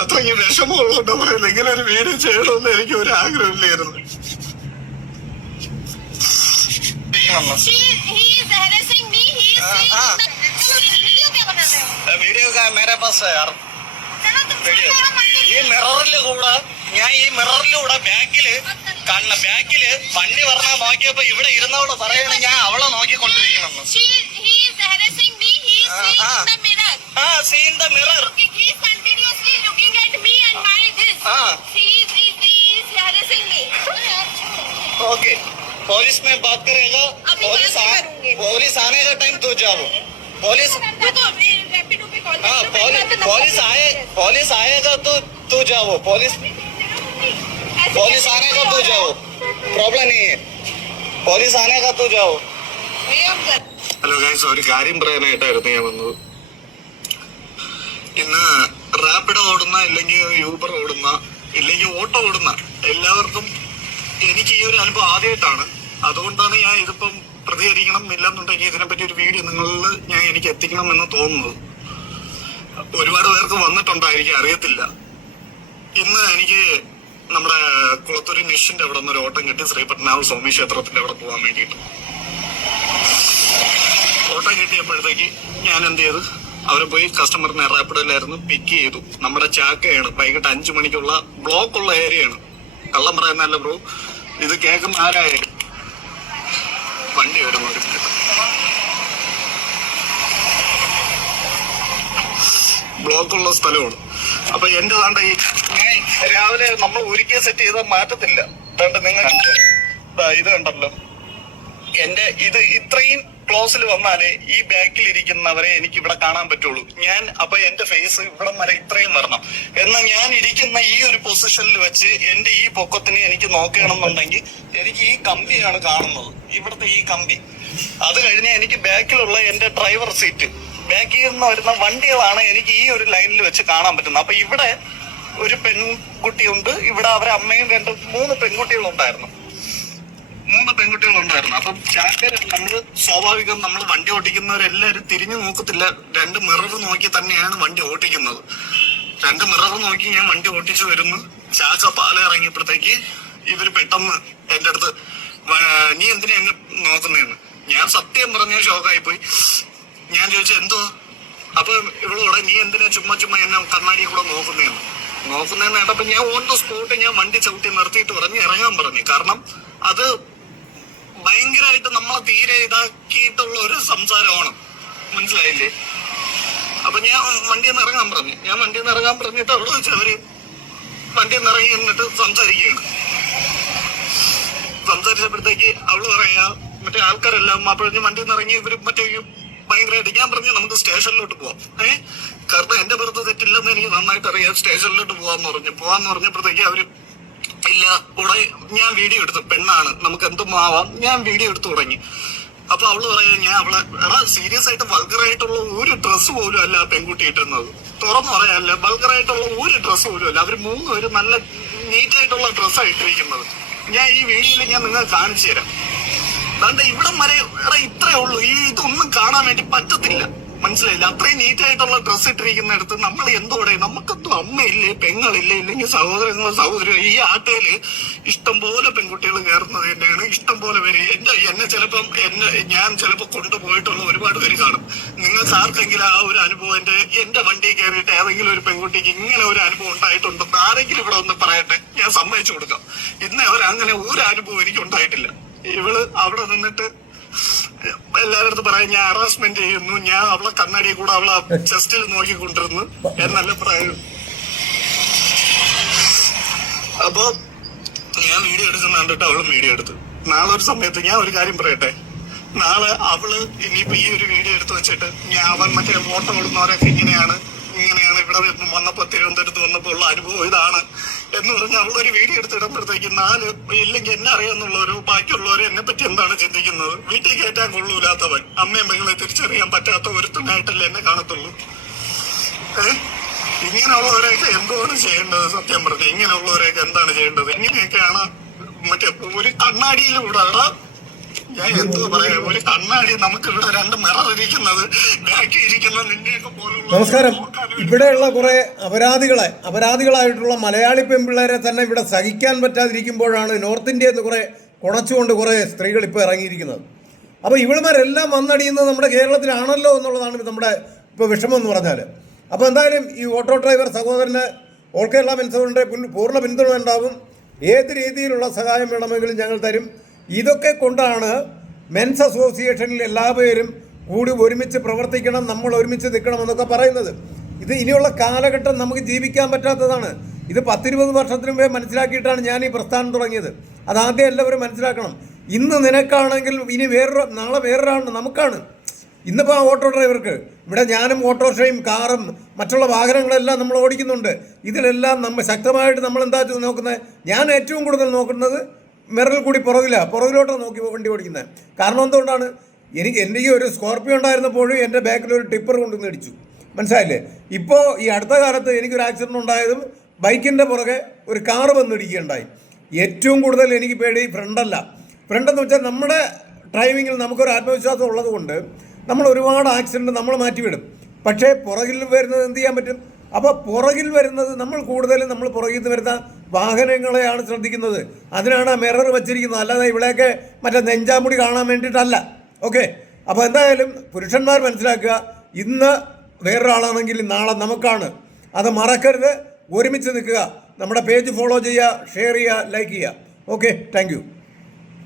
അത്രയ്ക്ക് വിഷമമുള്ളതുകൊണ്ട് പറയുന്നത് ഇങ്ങനെ ഒരു വീഡിയോ ചെയ്യണമെന്ന് എനിക്ക് ഒരു ആഗ്രഹമില്ലായിരുന്നു. വീഡിയോ മേരെ പാസ് യാർ വീഡിയോ ഈ മിററിലൂടെ ഞാൻ ഈ മിററിലൂടെ ബാക്കില് വണ്ടി പറഞ്ഞാൽ നോക്കിയപ്പോ ഇവിടെ ഇരുന്നവള് പറയണ ഞാൻ അവളെ നോക്കിക്കൊണ്ടിരിക്കണം. ओके पुलिस में बात करेगा. पुलिस आने का टाइम तो जाओ. पुलिस आएगा तो तू जाओ. पुलिस आने का तू जाओ. प्रॉब्लम नहीं है. पुलिस आने का तू जाओ. ഹലോ ഗൈസ്, ഒരു കാര്യം പറയാനായിട്ടായിരുന്നു ഞാൻ വന്നത്. ഇന്ന് റാപ്പിഡോ ഓടുന്ന, ഇല്ലെങ്കിൽ യൂബർ ഓടുന്ന, ഇല്ലെങ്കിൽ ഓട്ടോ ഓടുന്ന എല്ലാവർക്കും എനിക്ക് ഈ ഒരു അനുഭവം ആദ്യമായിട്ടാണ്. അതുകൊണ്ടാണ് ഞാൻ ഇതിപ്പം പ്രതികരിക്കണം ഇല്ലെന്നുണ്ടെങ്കിൽ ഇതിനെപ്പറ്റി ഒരു വീഡിയോ എനിക്ക് എത്തിക്കണം എന്ന് തോന്നുന്നത്. ഒരുപാട് പേർക്ക് വന്നിട്ടുണ്ടായിരിക്കും, അറിയത്തില്ല. ഇന്ന് എനിക്ക് നമ്മുടെ കുളത്തൂരി നിഷിന്റെ അവിടെ നിന്ന് ഒരു ഓട്ടം കിട്ടി. ശ്രീപത്മനാഭ സ്വാമി ക്ഷേത്രത്തിന്റെ അവിടെ പോകാൻ വേണ്ടിയിട്ട് ഓട്ടം കിട്ടിയപ്പോഴത്തേക്ക് ഞാൻ എന്ത് ചെയ്തു, അവരെ പോയി കസ്റ്റമറിനെ റാപ്പിഡോയിലായിരുന്നു പിക്ക് ചെയ്തു. നമ്മുടെ ചാക്കയാണ്, വൈകിട്ട് 5 മണിക്കുള്ള ബ്ലോക്കുള്ള ഏരിയയാണ്. കള്ളം പറയുന്നല്ല ബ്രോ, ഇത് കേൾക്കുന്ന ആരായാലും. വണ്ടി വരുന്നു, ഒരു ബ്ലോക്കുള്ള സ്ഥലമാണ്. അപ്പൊ എന്റെ താണ്ട ഈ രാവിലെ നമ്മൾ ഒരിക്കൽ സെറ്റ് ചെയ്താൽ മാറ്റത്തില്ല. നിങ്ങൾ ഇത് കണ്ടല്ലോ, എന്റെ ഇത് ഇത്രയും ക്ലോസിൽ വന്നാലേ ഈ ബാക്കിൽ ഇരിക്കുന്നവരെ എനിക്ക് ഇവിടെ കാണാൻ പറ്റുള്ളൂ. അപ്പൊ എന്റെ ഫേസ് ഇവിടെ വരെ ഇത്രയും വരണം. എന്നാൽ ഞാൻ ഇരിക്കുന്ന ഈ ഒരു പൊസിഷനിൽ വെച്ച് എന്റെ ഈ പൊക്കത്തിന് എനിക്ക് നോക്കണമെന്നുണ്ടെങ്കിൽ എനിക്ക് ഈ കമ്പിയാണ് കാണുന്നത്, ഇവിടുത്തെ ഈ കമ്പി. അത് കഴിഞ്ഞ് എനിക്ക് ബാക്കിലുള്ള എന്റെ ഡ്രൈവർ സീറ്റ്, ബാക്കിൽ നിന്ന് വരുന്ന വണ്ടികളാണ് എനിക്ക് ഈ ഒരു ലൈനിൽ വെച്ച് കാണാൻ പറ്റുന്നത്. അപ്പൊ ഇവിടെ ഒരു പെൺകുട്ടിയുണ്ട്, ഇവിടെ അവരെ അമ്മയും 3 പെൺകുട്ടികളുണ്ടായിരുന്നു. അപ്പം നമ്മള് സ്വാഭാവികം നമ്മൾ വണ്ടി ഓടിക്കുന്നവരെല്ലാരും തിരിഞ്ഞു നോക്കത്തില്ല, 2 മിറർ നോക്കി തന്നെയാണ് വണ്ടി ഓടിക്കുന്നത്. 2 മിറർ നോക്കി ഞാൻ വണ്ടി ഓടിച്ചു വരുന്നു. ചാക്ക പാല ഇറങ്ങിയപ്പോഴത്തേക്ക് ഇവര് പെട്ടെന്ന് എന്റെ അടുത്ത് നീ എന്തിനാ എന്നെ നോക്കുന്നതെന്ന്. ഞാൻ സത്യം പറഞ്ഞ ഷോക്കായി പോയി. ഞാൻ ചോദിച്ചു എന്തോ. അപ്പൊ ഇവളോടെ നീ എന്തിനാ ചുമ്മാ എന്നെ കണ്ണാടി കൂടെ നോക്കുന്നതെന്ന് കേട്ടപ്പോ ഞാൻ ഓൺ ദ സ്പോട്ട് ഞാൻ വണ്ടി ചവിട്ടി നിർത്തിയിട്ട് ഇറങ്ങാൻ പറഞ്ഞു. കാരണം അത് ഭയങ്കരമായിട്ട് നമ്മളെ തീരെ ഇതാക്കിയിട്ടുള്ള ഒരു സംസാരമാണ്, മനസ്സിലായില്ലേ? അപ്പൊ ഞാൻ വണ്ടിയിൽ നിന്ന് ഇറങ്ങാൻ പറഞ്ഞിട്ട് അവിടെ വെച്ച് അവര് വണ്ടിയിൽ നിന്ന് ഇറങ്ങി എന്നിട്ട് സംസാരിച്ചപ്പോഴത്തേക്ക് അവള് പറയാ മറ്റേ ആൾക്കാരെല്ലാം അപ്പോഴേക്കും വണ്ടിയിൽ നിന്ന് ഇറങ്ങി ഇവര് മറ്റേ ഭയങ്കരമായിട്ട് ഞാൻ പറഞ്ഞു നമുക്ക് സ്റ്റേഷനിലോട്ട് പോവാം. കാരണം എന്റെ പുറത്ത് തെറ്റില്ലെന്ന് എനിക്ക് നന്നായിട്ട് അറിയാം. സ്റ്റേഷനിലോട്ട് പോവാന്ന് പറഞ്ഞപ്പോഴത്തേക്ക് അവര് ഇല്ല, ഇവിടെ ഞാൻ വീഡിയോ എടുത്തു, പെണ്ണാണ്, നമുക്ക് എന്തും ആവാം, ഞാൻ വീഡിയോ എടുത്തു തുടങ്ങി. അപ്പൊ അവള് പറയാ ഞാൻ അവളെ സീരിയസ് ആയിട്ട് വൾഗറായിട്ടുള്ള ഒരു ഡ്രസ്സ് പോലും അല്ല ആ പെൺകുട്ടി ഇട്ടുന്നത്. തുറന്നു പറയാല്ല, വൾഗറായിട്ടുള്ള ഒരു ഡ്രസ്സ് പോലും അല്ല. അവര് 3 പേരും നല്ല നീറ്റായിട്ടുള്ള ഡ്രസ്സാണ് ഇട്ടിരിക്കുന്നത്. ഞാൻ ഈ വീഡിയോയിൽ ഞാൻ നിങ്ങൾക്ക് കാണിച്ചു തരാം. അതുകൊണ്ട് ഇവിടം വരെ ഇത്രേ ഉള്ളൂ. ഇതൊന്നും കാണാൻ വേണ്ടി പറ്റത്തില്ല, മനസ്സിലായില്ല? അത്രയും നീറ്റായിട്ടുള്ള ഡ്രസ്സ് ഇട്ടിരിക്കുന്നിടത്ത് നമ്മൾ എന്തോടെ, നമുക്കെന്തോ അമ്മയില്ലേ, പെങ്ങളില്ലേ, ഇല്ലെങ്കിൽ സഹോദരൻ. ഈ ആട്ടയില് ഇഷ്ടംപോലെ പെൺകുട്ടികൾ കയറുന്നത് തന്നെയാണ്, ഇഷ്ടംപോലെ പേര്. ഞാൻ ചിലപ്പോ കൊണ്ടുപോയിട്ടുള്ള ഒരുപാട് പേര് കാണും. നിങ്ങൾക്ക് ആർക്കെങ്കിലും ആ ഒരു അനുഭവം എന്റെ വണ്ടി കയറിയിട്ട് ഏതെങ്കിലും ഒരു പെൺകുട്ടിക്ക് ഇങ്ങനെ ഒരു അനുഭവം ഉണ്ടായിട്ടുണ്ടെന്ന് ആരെങ്കിലും ഇവിടെ ഒന്ന് പറയട്ടെ, ഞാൻ സമ്മതിച്ചു കൊടുക്കാം. ഇന്ന് അങ്ങനെ ഒരു അനുഭവം എനിക്ക് ഉണ്ടായിട്ടില്ല. ഇവള് അവിടെ നിന്നിട്ട് എല്ലാവരുടെ അടുത്ത് പറയാം ഞാൻ ഹറാസ്മെന്റ് ചെയ്യുന്നു, ഞാൻ അവളെ കണ്ണാടിയെ കൂടെ അവളെ ചെസ്റ്റിൽ നോക്കിക്കൊണ്ടിരുന്നു എന്നല്ല പറയും. അപ്പൊ ഞാൻ വീഡിയോ എടുക്കുന്ന കണ്ടിട്ട് അവളും വീഡിയോ എടുത്തു. നാളെ ഒരു സമയത്ത് ഞാൻ ഒരു കാര്യം പറയട്ടെ, നാളെ അവള് ഇനിയിപ്പോ ഈ ഒരു വീഡിയോ എടുത്ത് വെച്ചിട്ട് അവൻ മറ്റേ ഓട്ടം ഓടുന്നവരൊക്കെ ഇങ്ങനെയാണ് ഇവിടെ വന്നപ്പോ തിരുവനന്തപുരത്ത് വന്നപ്പോ ഉള്ള അനുഭവം ഇതാണ് എന്ന് പറഞ്ഞ് അവളൊരു വീഡിയോ എടുത്തിടുമ്പോഴത്തേക്ക് 4 ഇല്ലെങ്കിൽ എന്നെ അറിയാന്നുള്ളവരോ ബാക്കിയുള്ളവരോ എന്നെ പറ്റി എന്താണ് ചിന്തിക്കുന്നത്? വീട്ടിൽ കയറ്റാൻ കൊള്ളൂലാത്തവൻ, അമ്മയും പെങ്ങളെ തിരിച്ചറിയാൻ പറ്റാത്ത ഒരുത്തനായിട്ടല്ലേ എന്നെ കാണത്തുള്ളൂ. ഇങ്ങനെയുള്ളവരെയൊക്കെ എന്താണ് ചെയ്യേണ്ടത്? സത്യം പറഞ്ഞ ഇങ്ങനെയുള്ളവരെയൊക്കെ എന്താണ് ചെയ്യേണ്ടത്? ഇങ്ങനെയൊക്കെയാണ് മറ്റേ ഒരു കണ്ണാടിയിലൂടെ ഞാൻ എന്തോ പറയാ, ഒരു കണ്ണാടി നമുക്ക് ഇവിടെ രണ്ട് മിറർ ഇരിക്കുന്നത്, ബാക്കി ഇരിക്കുന്ന നിന്നെയൊക്കെ പോലുള്ള. നമസ്കാരം. ഇവിടെയുള്ള കുറെ അപരാധികളായിട്ടുള്ള മലയാളി പെൺപിള്ളേരെ തന്നെ ഇവിടെ സഹിക്കാൻ പറ്റാതിരിക്കുമ്പോഴാണ് നോർത്ത് ഇന്ത്യയിൽ നിന്ന് കുറെ കുണച്ചുകൊണ്ട് കുറെ സ്ത്രീകൾ ഇപ്പോൾ ഇറങ്ങിയിരിക്കുന്നത്. അപ്പോൾ ഇവളുമാരെല്ലാം വന്നടിയുന്നത് നമ്മുടെ കേരളത്തിലാണല്ലോ എന്നുള്ളതാണ് നമ്മുടെ ഇപ്പോൾ വിഷമം എന്ന് പറഞ്ഞാൽ. അപ്പോൾ എന്തായാലും ഈ ഓട്ടോ ഡ്രൈവർ സഹോദരന് ഓൾ കേരള മെൻസവറിൻ്റെ പൂർണ്ണ പിന്തുണ ഉണ്ടാകും. ഏത് രീതിയിലുള്ള സഹായം വേണമെങ്കിലും ഞങ്ങൾ തരും. ഇതൊക്കെ കൊണ്ടാണ് മെൻസ് അസോസിയേഷനിൽ എല്ലാവരും കൂടി ഒരുമിച്ച് പ്രവർത്തിക്കണം, നമ്മൾ ഒരുമിച്ച് നിൽക്കണം എന്നൊക്കെ പറയുന്നത്. ഇത് ഇനിയുള്ള കാലഘട്ടം നമുക്ക് ജീവിക്കാൻ പറ്റാത്തതാണ്. ഇത് 10-20 വർഷത്തിന് മുമ്പേ മനസ്സിലാക്കിയിട്ടാണ് ഞാൻ ഈ പ്രസ്ഥാനം തുടങ്ങിയത്. അതാദ്യം എല്ലാവരും മനസ്സിലാക്കണം. ഇന്ന് നിനക്കാണെങ്കിൽ ഇനി നാളെ വേറൊരാണ്, നമുക്കാണ്. ഇന്നിപ്പോൾ ആ ഓട്ടോ ഡ്രൈവർക്ക് ഇവിടെ ഞാനും ഓട്ടോറിക്ഷയും കാറും മറ്റുള്ള വാഹനങ്ങളെല്ലാം നമ്മൾ ഓടിക്കുന്നുണ്ട്. ഇതിലെല്ലാം നമ്മൾ ശക്തമായിട്ട് നമ്മൾ എന്താ നോക്കുന്നത്? ഞാൻ ഏറ്റവും കൂടുതൽ നോക്കുന്നത് മിററിൽ കൂടി പുറകിലോട്ടാണ് നോക്കി വണ്ടി ഓടിക്കുന്നത്. കാരണം എന്തുകൊണ്ടാണ്? എൻ്റെ ഈ ഒരു സ്കോർപ്പിയോ ഉണ്ടായിരുന്നപ്പോഴും എൻ്റെ ബാക്കിൽ ഒരു ടിപ്പർ കൊണ്ടുവന്ന് ഇടിച്ചു. മനസ്സിലായില്ലേ? ഇപ്പോൾ ഈ അടുത്ത കാലത്ത് എനിക്കൊരു ആക്സിഡൻറ്റ് ഉണ്ടായതും ബൈക്കിൻ്റെ പുറകെ ഒരു കാറ് വന്നിടിക്കുകയുണ്ടായി. ഏറ്റവും കൂടുതൽ എനിക്ക് പേടി ഫ്രണ്ടെന്ന് വെച്ചാൽ നമ്മുടെ ഡ്രൈവിങ്ങിൽ നമുക്കൊരു ആത്മവിശ്വാസം ഉള്ളത് കൊണ്ട് നമ്മൾ ഒരുപാട് ആക്സിഡൻറ്റ് നമ്മൾ മാറ്റിവിടും. പക്ഷേ പുറകിൽ വരുന്നത് എന്ത് ചെയ്യാൻ പറ്റും? അപ്പോൾ പുറകിൽ വരുന്നത് നമ്മൾ കൂടുതലും നമ്മൾ പുറകിൽ നിന്ന് വരുന്ന വാഹനങ്ങളെയാണ് ശ്രദ്ധിക്കുന്നത്. അതിനാണ് ആ മിറർ വെച്ചിരിക്കുന്നത്. അല്ലാതെ ഇവിടെയൊക്കെ മറ്റേ നെഞ്ചാമുടി കാണാൻ വേണ്ടിയിട്ടല്ല. ഓക്കെ. അപ്പോൾ എന്തായാലും പുരുഷന്മാർ മനസ്സിലാക്കുക, ഇന്ന് വേറൊരാളാണെങ്കിൽ നാളെ നമുക്കാണ്. അത് മറക്കരുത്. ഒരുമിച്ച് നിൽക്കുക. നമ്മുടെ പേജ് ഫോളോ ചെയ്യുക, ഷെയർ ചെയ്യുക, ലൈക്ക് ചെയ്യുക. Okay, thank you.